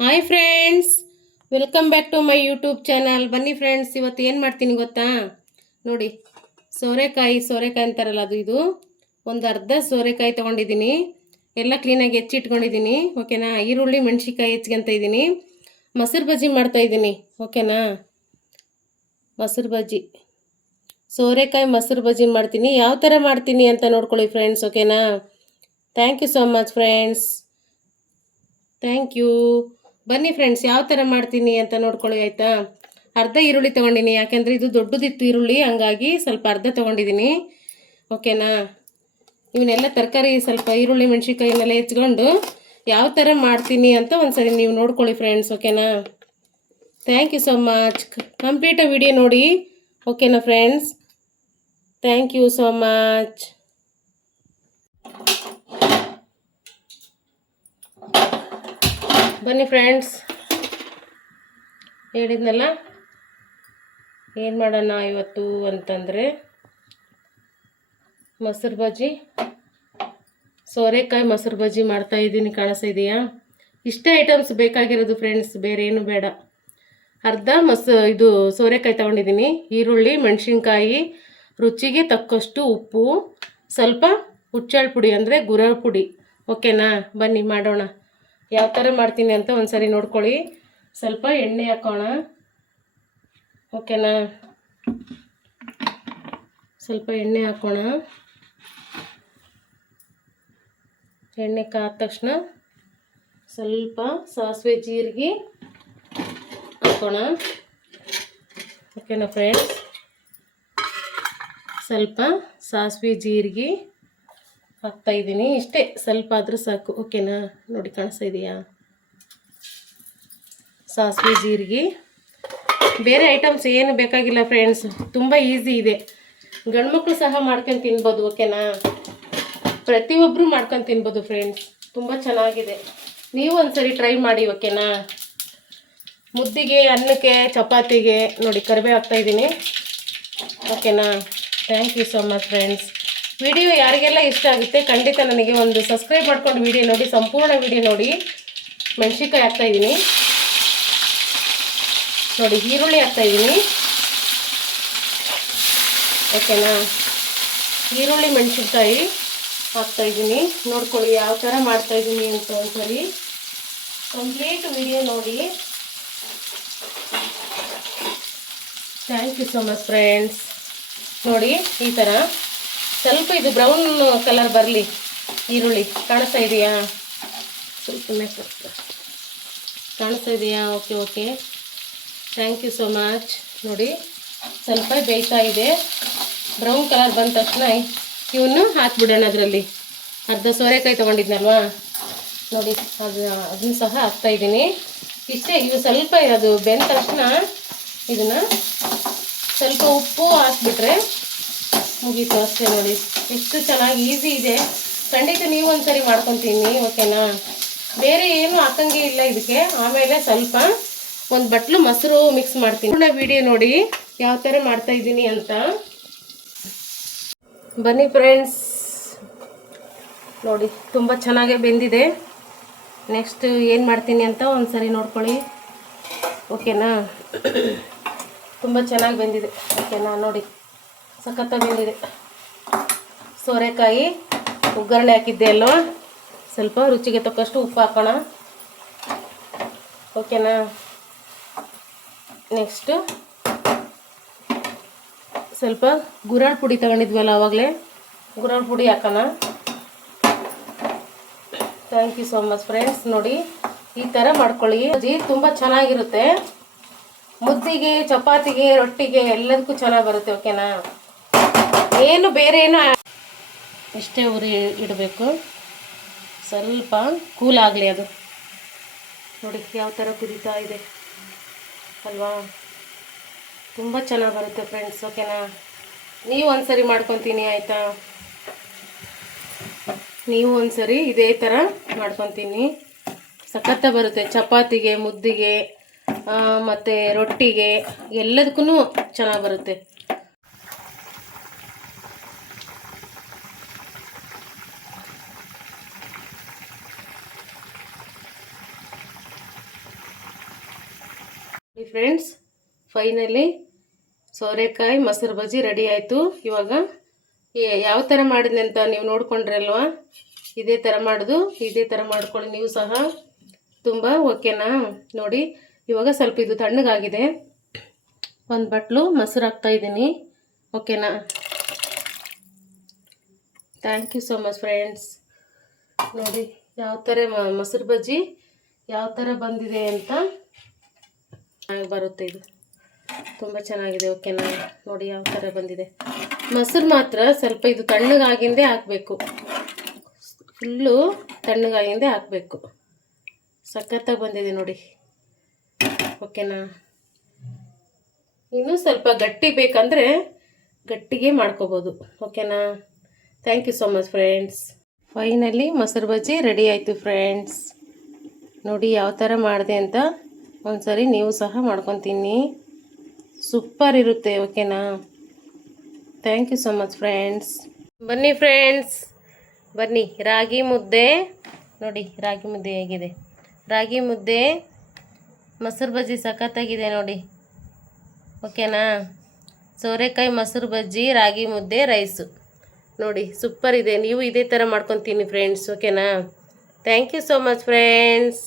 Hi friends, welcome back to my YouTube channel. ಬನ್ನಿ friends, ಇವತ್ತು ಏನು ಮಾಡ್ತೀನಿ ಗೊತ್ತಾ? ನೋಡಿ, ಸೋರೆಕಾಯಿ ಅಂತಾರಲ್ಲ ಇದು ಒಂದು ಅರ್ಧ ಸೋರೆಕಾಯಿ ತೊಗೊಂಡಿದ್ದೀನಿ. ಎಲ್ಲ ಕ್ಲೀನಾಗಿ ಹೆಚ್ಚಿಟ್ಕೊಂಡಿದ್ದೀನಿ. ಓಕೆನಾ? ಈರುಳ್ಳಿ ಮೆಣಸಿನ್ಕಾಯಿ ಹೆಚ್ಚಿಗೆಂತ ಇದ್ದೀನಿ. ಮೊಸರು ಬಜ್ಜಿ ಮಾಡ್ತಾಯಿದ್ದೀನಿ. ಓಕೆನಾ? ಮೊಸರು ಬಜ್ಜಿ, ಸೋರೆಕಾಯಿ ಮೊಸರು ಬಜ್ಜಿ ಮಾಡ್ತೀನಿ. ಯಾವ ಥರ ಮಾಡ್ತೀನಿ ಅಂತ ನೋಡ್ಕೊಳ್ಳಿ ಫ್ರೆಂಡ್ಸ್. ಓಕೆನಾ? Thank you so much friends, thank you. ಬನ್ನಿ ಫ್ರೆಂಡ್ಸ್, ಯಾವ ಥರ ಮಾಡ್ತೀನಿ ಅಂತ ನೋಡ್ಕೊಳ್ಳಿ ಆಯಿತಾ? ಅರ್ಧ ಈರುಳ್ಳಿ ತೊಗೊಂಡಿನಿ, ಯಾಕೆಂದರೆ ಇದು ದೊಡ್ಡದಿತ್ತು ಈರುಳ್ಳಿ, ಹಂಗಾಗಿ ಸ್ವಲ್ಪ ಅರ್ಧ ತೊಗೊಂಡಿದ್ದೀನಿ. ಓಕೆನಾ? ಇವನ್ನೆಲ್ಲ ತರಕಾರಿ ಸ್ವಲ್ಪ ಈರುಳ್ಳಿ ಮೆಣಸಿನ್ಕಾಯಿನೆಲ್ಲ ಹೆಚ್ಕೊಂಡು ಯಾವ ಥರ ಮಾಡ್ತೀನಿ ಅಂತ ಒಂದ್ಸರಿ ನೀವು ನೋಡ್ಕೊಳ್ಳಿ ಫ್ರೆಂಡ್ಸ್. ಓಕೆನಾ? Thank you so much. Complete video ನೋಡಿ. ಓಕೆನಾ friends? Thank you so much. ಬನ್ನಿ ಫ್ರೆಂಡ್ಸ್, ಹೇಳಿದ್ನಲ್ಲ ಏನು ಮಾಡೋಣ ಇವತ್ತು ಅಂತಂದರೆ, ಮೊಸರು ಬಜ್ಜಿ, ಸೋರೆಕಾಯಿ ಮೊಸರು ಬಜ್ಜಿ ಮಾಡ್ತಾಯಿದ್ದೀನಿ. ಕಾಣಿಸ್ತಾ ಇದೆಯಾ? ಇಷ್ಟೇ ಐಟಮ್ಸ್ ಬೇಕಾಗಿರೋದು ಫ್ರೆಂಡ್ಸ್, ಬೇರೆ ಏನು ಬೇಡ. ಅರ್ಧ ಇದು ಸೋರೆಕಾಯಿ ತೊಗೊಂಡಿದ್ದೀನಿ, ಈರುಳ್ಳಿ ಮೆಣಸಿನ್ಕಾಯಿ, ರುಚಿಗೆ ತಕ್ಕಷ್ಟು ಉಪ್ಪು, ಸ್ವಲ್ಪ ಹುಚ್ಚೆಳ್ಳು ಪುಡಿ ಅಂದರೆ ಗುರ ಪುಡಿ. ಓಕೆನಾ? ಬನ್ನಿ ಮಾಡೋಣ. ಯಾವ ಥರ ಮಾಡ್ತೀನಿ ಅಂತ ಒಂದ್ಸರಿ ನೋಡ್ಕೊಳ್ಳಿ. ಸ್ವಲ್ಪ ಎಣ್ಣೆ ಹಾಕೋಣ. ಓಕೆನಾ? ಸ್ವಲ್ಪ ಎಣ್ಣೆ ಹಾಕೋಣ. ಎಣ್ಣೆ ಕಾದ ತಕ್ಷಣ ಸ್ವಲ್ಪ ಸಾಸಿವೆ ಜೀರಿಗೆ ಹಾಕೋಣ. ಓಕೆನಾ ಫ್ರೆಂಡ್ಸ್? ಸ್ವಲ್ಪ ಸಾಸಿವೆ ಜೀರಿಗೆ ಹಾಕ್ತಾಯಿದ್ದೀನಿ. ಇಷ್ಟೇ, ಸ್ವಲ್ಪ ಆದರೂ ಸಾಕು. ಓಕೆನಾ? ನೋಡಿ, ಕಾಣಿಸ್ತಾ ಇದೆಯಾ? ಸಾಸಿವೆ ಜೀರಿಗೆ, ಬೇರೆ ಐಟಮ್ಸ್ ಏನು ಬೇಕಾಗಿಲ್ಲ ಫ್ರೆಂಡ್ಸ್, ತುಂಬ ಈಸಿ ಇದೆ. ಗಂಡ್ಮಕ್ಳು ಸಹ ಮಾಡ್ಕೊಂಡು ತಿನ್ಬೋದು. ಓಕೆನಾ? ಪ್ರತಿಯೊಬ್ಬರು ಮಾಡ್ಕೊಂಡು ತಿನ್ಬೋದು ಫ್ರೆಂಡ್ಸ್, ತುಂಬ ಚೆನ್ನಾಗಿದೆ. ನೀವು ಒಂದ್ಸರಿ ಟ್ರೈ ಮಾಡಿ. ಓಕೆನಾ? ಮುದ್ದಿಗೆ, ಅನ್ನಕ್ಕೆ, ಚಪಾತಿಗೆ ನೋಡಿ ಕರಿಬೇವು ಹಾಕ್ತಾಯಿದ್ದೀನಿ. ಓಕೆನಾ? Thank you so much friends. Video ಯಾರಿಗೆಲ್ಲ ಇಷ್ಟ ಆಗುತ್ತೆ ಖಂಡಿತ ನನಗೆ ಒಂದು ಸಬ್ಸ್ಕ್ರೈಬ್ ಮಾಡ್ಕೊಂಡು ವಿಡಿಯೋ ನೋಡಿ, ಸಂಪೂರ್ಣ ವಿಡಿಯೋ ನೋಡಿ. ಮೆಣಸಿನ್ಕಾಯಿ ಹಾಕ್ತಾಯಿದ್ದೀನಿ ನೋಡಿ, ಈರುಳ್ಳಿ ಹಾಕ್ತಾಯಿದ್ದೀನಿ. ಓಕೆನಾ? ಈರುಳ್ಳಿ ಮೆಣಸಿನ್ಕಾಯಿ ಹಾಕ್ತಾಯಿದ್ದೀನಿ. ನೋಡ್ಕೊಳ್ಳಿ ಯಾವ ಥರ ಮಾಡ್ತಾಯಿದ್ದೀನಿ ಅಂತ ಒಂದ್ಸರಿ ಕಂಪ್ಲೀಟ್ ವಿಡಿಯೋ ನೋಡಿ. Thank you so much friends. ನೋಡಿ, ಈ ಥರ ಸ್ವಲ್ಪ ಇದು ಬ್ರೌನ್ ಕಲರ್ ಬರಲಿ ಈರುಳ್ಳಿ. ಕಾಣಿಸ್ತಾ ಇದೆಯಾ? ಸ್ವಲ್ಪ ಕಾಣಿಸ್ತಾ ಇದೆಯಾ? Okay. Thank you so much. ನೋಡಿ, ಸ್ವಲ್ಪ ಬೇಯ್ತಾ ಇದೆ. ಬ್ರೌನ್ ಕಲರ್ ಬಂದ ತಕ್ಷಣ ಇವನ್ನು ಹಾಕ್ಬಿಡೋಣ. ಅದರಲ್ಲಿ ಅರ್ಧ ಸೋರೆಕಾಯಿ ತೊಗೊಂಡಿದ್ನಲ್ವಾ, ನೋಡಿ ಅದನ್ನು ಸಹ ಹಾಕ್ತಾಯಿದ್ದೀನಿ. ಇಷ್ಟೇ. ಇವು ಸ್ವಲ್ಪ ಅದು ಬೆಂದ ತಕ್ಷಣ ಇದನ್ನು ಸ್ವಲ್ಪ ಉಪ್ಪು ಹಾಕ್ಬಿಟ್ರೆ ಮುಗೀತು ಅಷ್ಟೇ. ನೋಡಿ ಎಷ್ಟು ಚೆನ್ನಾಗಿ ಈಸಿ ಇದೆ. ಖಂಡಿತ ನೀವು ಒಂದ್ಸರಿ ಮಾಡ್ಕೊತೀನಿ. ಓಕೆನಾ? ಬೇರೆ ಏನು ಹಾಕಂಗೆ ಇಲ್ಲ ಇದಕ್ಕೆ. ಆಮೇಲೆ ಸ್ವಲ್ಪ ಒಂದು ಬಟ್ಲು ಮೊಸರು ಮಿಕ್ಸ್ ಮಾಡ್ತೀನಿ. ಪೂರ್ಣ ವಿಡಿಯೋ ನೋಡಿ ಯಾವ ಥರ ಮಾಡ್ತಾಯಿದ್ದೀನಿ ಅಂತ. ಬನ್ನಿ ಫ್ರೆಂಡ್ಸ್, ನೋಡಿ ತುಂಬ ಚೆನ್ನಾಗೇ ಬೆಂದಿದೆ. ನೆಕ್ಸ್ಟ್ ಏನು ಮಾಡ್ತೀನಿ ಅಂತ ಒಂದ್ಸರಿ ನೋಡ್ಕೊಳ್ಳಿ. ಓಕೆನಾ? ತುಂಬ ಚೆನ್ನಾಗಿ ಬೆಂದಿದೆ. ಓಕೆನಾ? ನೋಡಿ, ಸಖತ್ತಾಗಿ ಬೆಂದಿದೆ. ಸೋರೆಕಾಯಿ ಒಗ್ಗರಣೆ ಹಾಕಿದ್ದೆ ಅಲ್ವಾ, ಸ್ವಲ್ಪ ರುಚಿಗೆ ತಕ್ಕಷ್ಟು ಉಪ್ಪು ಹಾಕೋಣ. ಓಕೆನಾ? ನೆಕ್ಸ್ಟು ಸ್ವಲ್ಪ ಗುರಾಳ್ ಪುಡಿ ತಗೊಂಡಿದ್ವಲ್ಲ ಆವಾಗಲೇ, ಗುರಾಳ್ ಪುಡಿ ಹಾಕೋಣ. Thank you so much friends. ನೋಡಿ, ಈ ಥರ ಮಾಡ್ಕೊಳ್ಳಿ. ತುಂಬ ಚೆನ್ನಾಗಿರುತ್ತೆ. ಮುದ್ದಿಗೆ, ಚಪಾತಿಗೆ, ರೊಟ್ಟಿಗೆ ಎಲ್ಲದಕ್ಕೂ ಚೆನ್ನಾಗಿ ಬರುತ್ತೆ. ಓಕೆನಾ? ಏನು ಬೇರೆ ಏನು ಇಷ್ಟೇ ಉರಿ ಇಡಬೇಕು. ಸ್ವಲ್ಪ ಕೂಲ್ ಆಗಲಿ ಅದು. ನೋಡಿ ಯಾವ ಥರ ಕುದೀತಾ ಇದೆ ಅಲ್ವಾ? ತುಂಬ ಚೆನ್ನಾಗಿ ಬರುತ್ತೆ ಫ್ರೆಂಡ್ಸ್. ಓಕೆನಾ? ನೀವು ಒಂದ್ಸರಿ ಮಾಡ್ಕೊತೀನಿ ಆಯಿತಾ? ನೀವು ಒಂದ್ಸರಿ ಇದೇ ಥರ ಮಾಡ್ಕೊತೀನಿ. ಸಖತ್ತ ಬರುತ್ತೆ. ಚಪಾತಿಗೆ, ಮುದ್ದಿಗೆ ಮತ್ತು ರೊಟ್ಟಿಗೆ ಎಲ್ಲದಕ್ಕೂ ಚೆನ್ನಾಗಿ ಬರುತ್ತೆ. ಫ್ರೆಂಡ್ಸ್, ಫೈನಲಿ ಸೋರೆಕಾಯಿ ಮೊಸರು ಬಜ್ಜಿ ರೆಡಿ ಆಯಿತು. ಇವಾಗ ಯಾವ ಥರ ಮಾಡಿದ್ನಿ ಅಂತ ನೀವು ನೋಡ್ಕೊಂಡ್ರಿ ಅಲ್ವಾ? ಇದೇ ಥರ ಮಾಡೋದು, ಇದೇ ಥರ ಮಾಡ್ಕೊಳ್ಳಿ ನೀವು ಸಹ. ತುಂಬ ಓಕೆನಾ? ನೋಡಿ ಇವಾಗ ಸ್ವಲ್ಪ ಇದು ತಣ್ಣಗಾಗಿದೆ. ಒಂದು ಬಟ್ಲು ಮೊಸರು ಹಾಕ್ತಾಯಿದ್ದೀನಿ. ಓಕೆನಾ? Thank you so much friends. ನೋಡಿ ಯಾವ ಥರ ಮೊಸರು ಬಜ್ಜಿ ಯಾವ ಥರ ಬಂದಿದೆ ಅಂತ ಬರುತ್ತೆ. ಇದು ತುಂಬ ಚೆನ್ನಾಗಿದೆ. ಓಕೆನಾ? ನೋಡಿ ಯಾವ ಥರ ಬಂದಿದೆ. ಮೊಸರು ಮಾತ್ರ ಸ್ವಲ್ಪ ಇದು ತಣ್ಣಗಾಗಿಂದೇ ಹಾಕಬೇಕು, ಫುಲ್ಲು ತಣ್ಣಗಾಗಿಂದೇ ಹಾಕಬೇಕು. ಸಖತ್ತಾಗಿ ಬಂದಿದೆ ನೋಡಿ. ಓಕೆನಾ? ಇನ್ನೂ ಸ್ವಲ್ಪ ಗಟ್ಟಿ ಬೇಕಂದರೆ ಗಟ್ಟಿಗೆ ಮಾಡ್ಕೋಬೋದು. ಓಕೆನಾ? Thank you so much friends. Finally ಮೊಸರು ಬಜ್ಜಿ ರೆಡಿ ಆಯಿತು ಫ್ರೆಂಡ್ಸ್. ನೋಡಿ ಯಾವ ಥರ ಮಾಡಿದೆ ಅಂತ ಒಂದ್ಸರಿ ನೀವು ಸಹ ಮಾಡ್ಕೊತೀನಿ. ಸೂಪರ್ ಇರುತ್ತೆ. ಓಕೆನಾ? Thank you so much friends. ಬನ್ನಿ ಫ್ರೆಂಡ್ಸ್, ಬನ್ನಿ. ರಾಗಿ ಮುದ್ದೆ ನೋಡಿ, ರಾಗಿ ಮುದ್ದೆ ಹೇಗಿದೆ. ರಾಗಿ ಮುದ್ದೆ ಮೊಸರು ಬಜ್ಜಿ ಸಖತ್ತಾಗಿದೆ ನೋಡಿ. ಓಕೆನಾ? ಸೋರೆಕಾಯಿ ಮೊಸರು ಬಜ್ಜಿ, ರಾಗಿ ಮುದ್ದೆ, ರೈಸು ನೋಡಿ ಸೂಪರ್ ಇದೆ. ನೀವು ಇದೇ ಥರ ಮಾಡ್ಕೊತೀನಿ ಫ್ರೆಂಡ್ಸ್. ಓಕೆನಾ? Thank you so much friends.